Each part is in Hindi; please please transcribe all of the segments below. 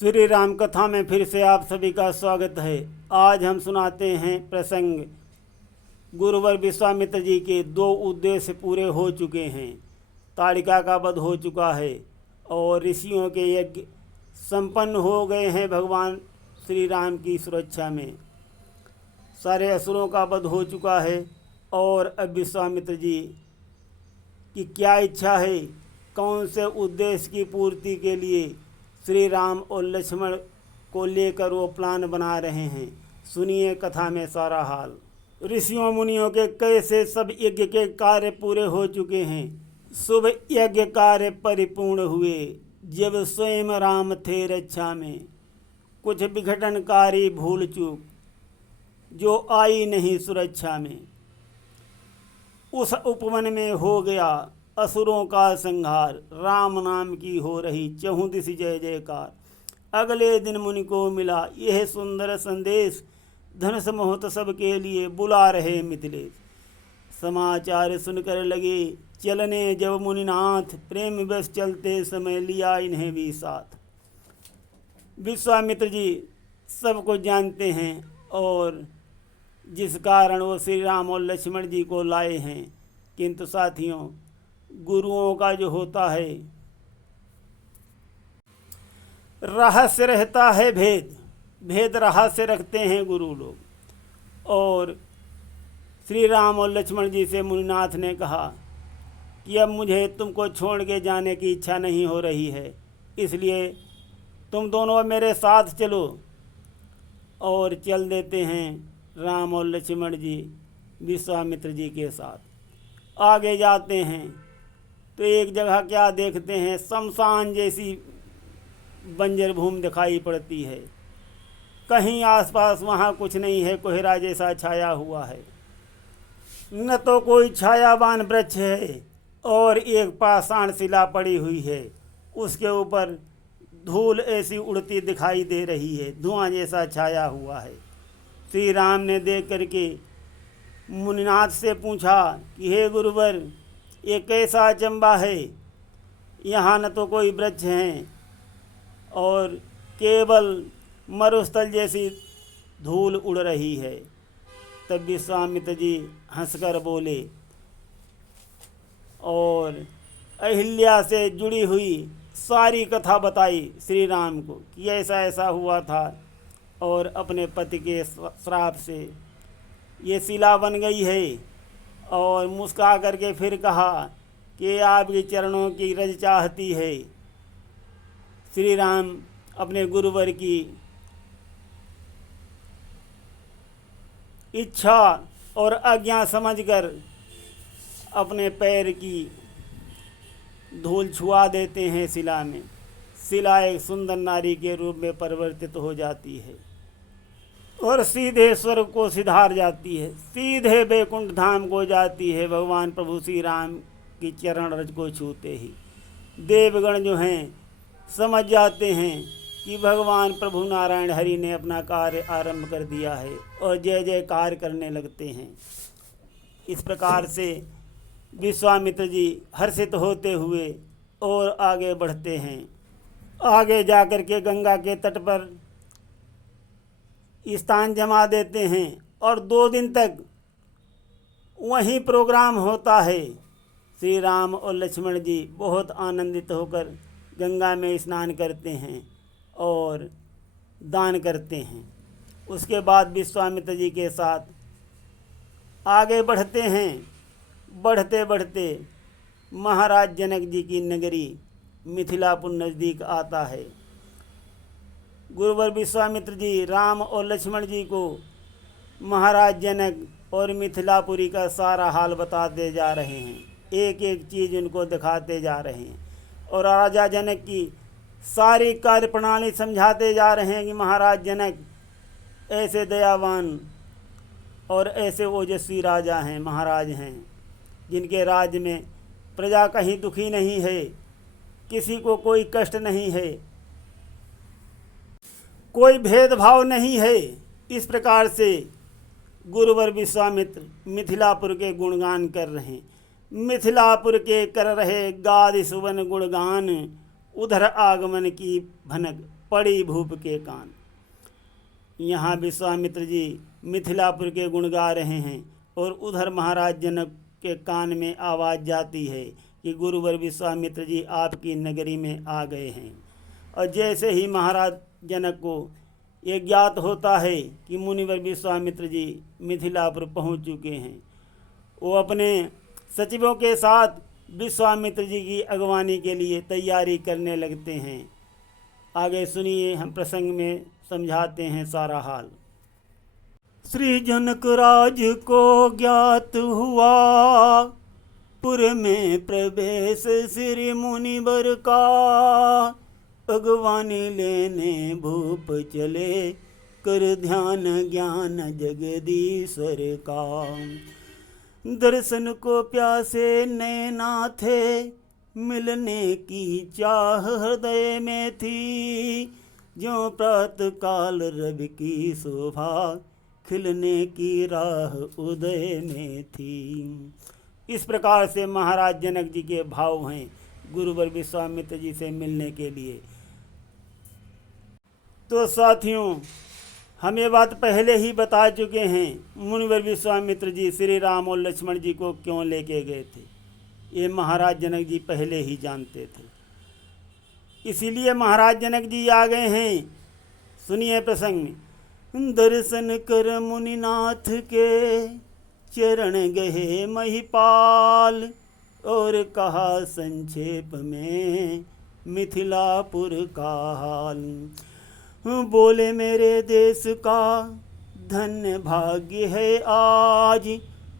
श्री राम कथा में फिर से आप सभी का स्वागत है। आज हम सुनाते हैं प्रसंग। गुरुवर विश्वामित्र जी के दो उद्देश्य पूरे हो चुके हैं। ताड़िका का वध हो चुका है और ऋषियों के यज्ञ संपन्न हो गए हैं। भगवान श्री राम की सुरक्षा में सारे असुरों का वध हो चुका है। और अब विश्वामित्र जी की क्या इच्छा है, कौन से उद्देश्य की पूर्ति के लिए श्री राम और लक्ष्मण को लेकर वो प्लान बना रहे हैं। सुनिए कथा में सारा हाल। ऋषियों मुनियों के कैसे सब यज्ञ के कार्य पूरे हो चुके हैं। शुभ यज्ञ कार्य परिपूर्ण हुए जब स्वयं राम थे रक्षा में। कुछ विघटनकारी भूल चूक जो आई नहीं सुरक्षा में। उस उपवन में हो गया असुरों का संहार। राम नाम की हो रही चहुं दिश जय जयकार। अगले दिन मुनि को मिला यह सुंदर संदेश। धनुष महोत्सव सबके लिए बुला रहे मिथिलेश। समाचार सुनकर लगे चलने जब मुनिनाथ। प्रेम बस चलते समय लिया इन्हें भी साथ। विश्वामित्र जी सबको जानते हैं और जिस कारण वो श्री राम और लक्ष्मण जी को लाए हैं। किंतु साथियों, गुरुओं का जो होता है रहस्य रहता है। भेद रहस्य रखते हैं गुरु लोग। और श्री राम और लक्ष्मण जी से मुनिनाथ ने कहा कि अब मुझे तुमको छोड़ के जाने की इच्छा नहीं हो रही है, इसलिए तुम दोनों मेरे साथ चलो। और चल देते हैं राम और लक्ष्मण जी विश्वामित्र जी के साथ। आगे जाते हैं तो एक जगह क्या देखते हैं, शमशान जैसी बंजर भूमि दिखाई पड़ती है। कहीं आसपास वहाँ कुछ नहीं है, कोहरा जैसा छाया हुआ है। न तो कोई छायावान वृक्ष है और एक पाषाण शिला पड़ी हुई है। उसके ऊपर धूल ऐसी उड़ती दिखाई दे रही है, धुआं जैसा छाया हुआ है। श्री राम ने देख करके मुनिनाथ से पूछा कि हे गुरुवर, ये कैसा चंबा है। यहाँ न तो कोई वृक्ष हैं और केवल मरुस्थल जैसी धूल उड़ रही है। तब विश्वामित्र जी हंसकर बोले और अहिल्या से जुड़ी हुई सारी कथा बताई श्री राम को कि ऐसा ऐसा हुआ था और अपने पति के श्राप से ये शिला बन गई है। और मुस्का करके फिर कहा कि आपके चरणों की रज चाहती है। श्री राम अपने गुरुवर की इच्छा और आज्ञा समझकर अपने पैर की धूल छुआ देते हैं शिला में। शिला एक सुंदर नारी के रूप में परिवर्तित हो जाती है और सीधे स्वर्ग को सिधार जाती है, सीधे बैकुंठ धाम को जाती है। भगवान प्रभु श्री राम की चरण रज को छूते ही देवगण जो हैं समझ जाते हैं कि भगवान प्रभु नारायण हरि ने अपना कार्य आरंभ कर दिया है और जय जयकार करने लगते हैं। इस प्रकार से विश्वामित्र जी हर्षित होते हुए और आगे बढ़ते हैं। आगे जाकर के गंगा के तट पर स्थान जमा देते हैं और 2 दिन तक वहीं प्रोग्राम होता है। श्री राम और लक्ष्मण जी बहुत आनंदित होकर गंगा में स्नान करते हैं और दान करते हैं। उसके बाद विश्वामित्र जी के साथ आगे बढ़ते हैं। बढ़ते बढ़ते महाराज जनक जी की नगरी मिथिलापुर नज़दीक आता है। गुरुवर विश्वामित्र जी राम और लक्ष्मण जी को महाराज जनक और मिथिलापुरी का सारा हाल बताते जा रहे हैं। एक एक चीज़ उनको दिखाते जा रहे हैं और राजा जनक की सारी कार्य प्रणाली समझाते जा रहे हैं कि महाराज जनक ऐसे दयावान और ऐसे ओजस्वी राजा हैं, महाराज हैं, जिनके राज्य में प्रजा कहीं दुखी नहीं है, किसी को कोई कष्ट नहीं है, कोई भेदभाव नहीं है। इस प्रकार से गुरुवर विश्वामित्र मिथिलापुर के गुणगान कर रहे हैं। मिथिलापुर के कर रहे गादि सुवन गुणगान। उधर आगमन की भनक पड़ी भूप के कान। यहाँ विश्वामित्र जी मिथिलापुर के गुण गा रहे हैं और उधर महाराज जनक के कान में आवाज़ जाती है कि गुरुवर विश्वामित्र जी आपकी नगरी में आ गए हैं। और जैसे ही महाराज जनक को ये ज्ञात होता है कि मुनिवर विश्वामित्र जी मिथिलापुर पहुंच चुके हैं, वो अपने सचिवों के साथ विश्वामित्र जी की अगवानी के लिए तैयारी करने लगते हैं। आगे सुनिए, हम प्रसंग में समझाते हैं सारा हाल। श्री जनक राज को ज्ञात हुआ, पुर में प्रवेश श्री मुनिवर का, अगवानी लेने भूप चले, कर ध्यान ज्ञान जगदीश्वर का। दर्शन को प्यासे नैना थे, मिलने की चाह हृदय में थी, ज्यों प्रातः काल रवि की शोभा, खिलने की राह उदय में थी। इस प्रकार से महाराज जनक जी के भाव हैं गुरुवर विश्वामित्र जी से मिलने के लिए। तो साथियों, हम ये बात पहले ही बता चुके हैं मुनिवर विश्वामित्र जी श्री राम और लक्ष्मण जी को क्यों लेके गए थे। ये महाराज जनक जी पहले ही जानते थे, इसीलिए महाराज जनक जी आ गए हैं। सुनिए प्रसंग में। दर्शन कर मुनिनाथ के, चरण गहे महिपाल, और कहा संक्षेप में मिथिलापुर का हाल। बोले मेरे देश का धन्य भाग्य है आज,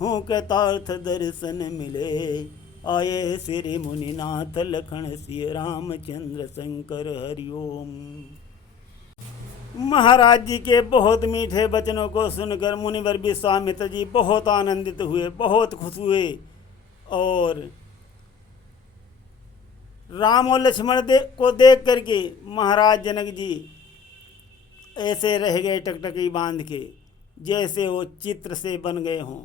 हूँ कृतार्थ दर्शन मिले, आए श्री मुनिनाथ लखन सिय रामचंद्र शंकर हरिओम। महाराज जी के बहुत मीठे वचनों को सुनकर मुनिवर विश्वामित्र जी बहुत आनंदित हुए, बहुत खुश हुए, और राम और लक्ष्मण को देख करके महाराज जनक जी ऐसे रह गए टकटकी बांध के, जैसे वो चित्र से बन गए हों।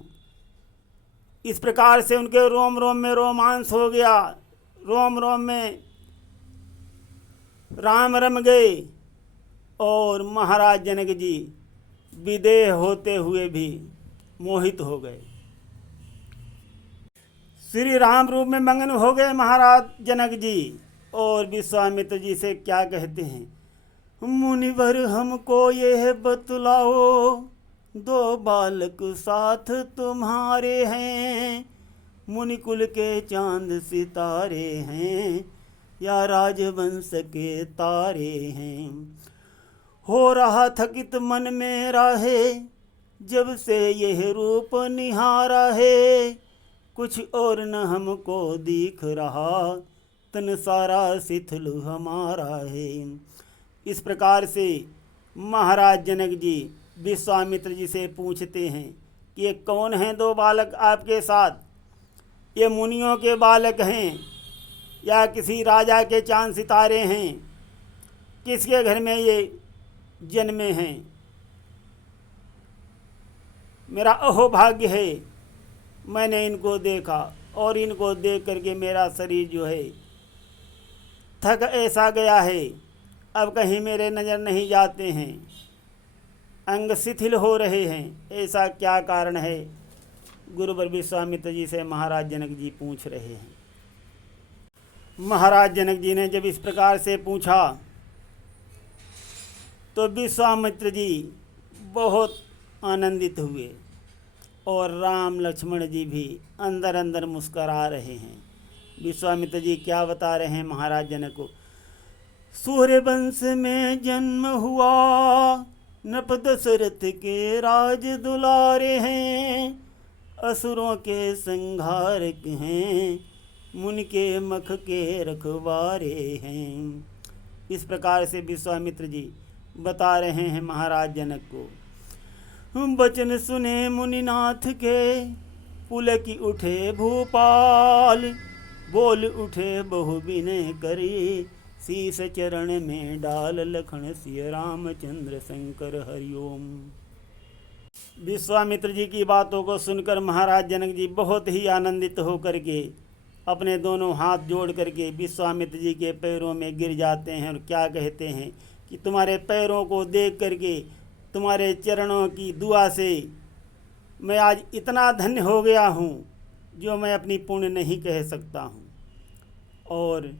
इस प्रकार से उनके रोम रोम में रोमांस हो गया, रोम रोम में राम रम गए, और महाराज जनक जी विदेह होते हुए भी मोहित हो गए। श्री राम रूप में मगन हो गए महाराज जनक जी, और विश्वामित्र जी से क्या कहते हैं, मुनिवर हमको यह बतलाओ, दो बालक साथ तुम्हारे हैं, मुनिकुल के चांद सितारे हैं, या राजवंश के तारे हैं। हो रहा थकित मन मेरा है, जब से यह रूप निहारा है, कुछ और न हमको दिख रहा, तन सारा शिथिल हमारा है। इस प्रकार से महाराज जनक जी विश्वामित्र जी से पूछते हैं कि ये कौन हैं दो बालक आपके साथ, ये मुनियों के बालक हैं या किसी राजा के चांद सितारे हैं, किसके घर में ये जन्मे हैं। मेरा अहोभाग्य है, मैंने इनको देखा, और इनको देख करके मेरा शरीर जो है थक ऐसा गया है, अब कहीं मेरे नज़र नहीं जाते हैं, अंग शिथिल हो रहे हैं, ऐसा क्या कारण है। गुरुवर विश्वामित्र जी से महाराज जनक जी पूछ रहे हैं। महाराज जनक जी ने जब इस प्रकार से पूछा तो विश्वामित्र जी बहुत आनंदित हुए, और राम लक्ष्मण जी भी अंदर अंदर मुस्करा रहे हैं। विश्वामित्र जी क्या बता रहे हैं महाराज जनक को, सूर्य वंश में जन्म हुआ, नप दशरथ के राज दुलारे हैं, असुरों के संहारक हैं, मुनि के मख के रखवारे हैं। इस प्रकार से विश्वामित्र जी बता रहे हैं महाराज जनक को। बचन सुने मुनिनाथ के, पुलक उठे भूपाल, बोल उठे बहु विनय करी, शीस चरण में डाल लखन सिय रामचंद्र शंकर हरिओम। विश्वामित्र जी की बातों को सुनकर महाराज जनक जी बहुत ही आनंदित होकर के अपने दोनों हाथ जोड़ करके विश्वामित्र जी के पैरों में गिर जाते हैं और क्या कहते हैं कि तुम्हारे पैरों को देख करके, तुम्हारे चरणों की दुआ से मैं आज इतना धन्य हो गया हूँ जो मैं अपनी पुण्य नहीं कह सकता हूँ। और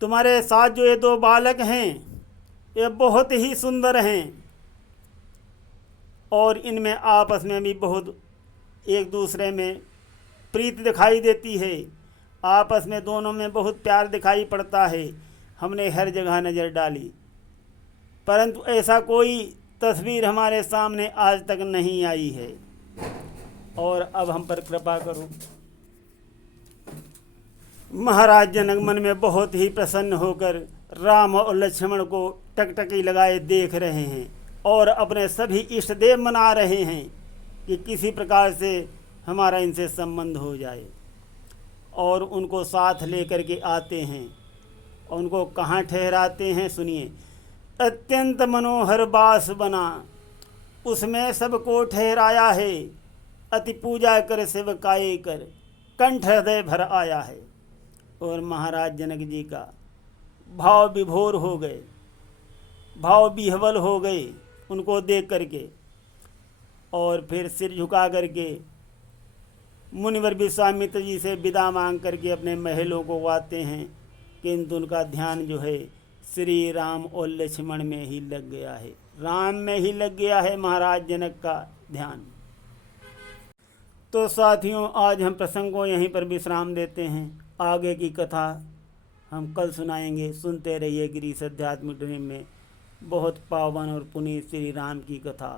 तुम्हारे साथ जो ये दो बालक हैं ये बहुत ही सुंदर हैं और इनमें आपस में भी बहुत एक दूसरे में प्रीति दिखाई देती है। आपस में दोनों में बहुत प्यार दिखाई पड़ता है। हमने हर जगह नज़र डाली परंतु ऐसा कोई तस्वीर हमारे सामने आज तक नहीं आई है। और अब हम पर कृपा करो। महाराज जनक मन में बहुत ही प्रसन्न होकर राम और लक्ष्मण को टकटकी लगाए देख रहे हैं और अपने सभी इष्ट देव मना रहे हैं कि किसी प्रकार से हमारा इनसे संबंध हो जाए। और उनको साथ लेकर के आते हैं और उनको कहाँ ठहराते हैं सुनिए। अत्यंत मनोहर बास बना उसमें सबको ठहराया है, अति पूजा कर सेवकाई कर कंठ हृदय भर आया है। और महाराज जनक जी का भाव विभोर हो गए, भाव विह्वल हो गए उनको देख करके। और फिर सिर झुका करके मुनिवर विश्वामित्र जी से विदा मांग करके अपने महलों को आते हैं, किंतु उनका ध्यान जो है श्री राम और लक्ष्मण में ही लग गया है, राम में ही लग गया है महाराज जनक का ध्यान। तो साथियों आज हम प्रसंग को यहीं पर विश्राम देते हैं। आगे की कथा हम कल सुनाएंगे। सुनते रहिए गिरीश अध्यात्म ड्रीम में बहुत पावन और पुनीत श्री राम की कथा।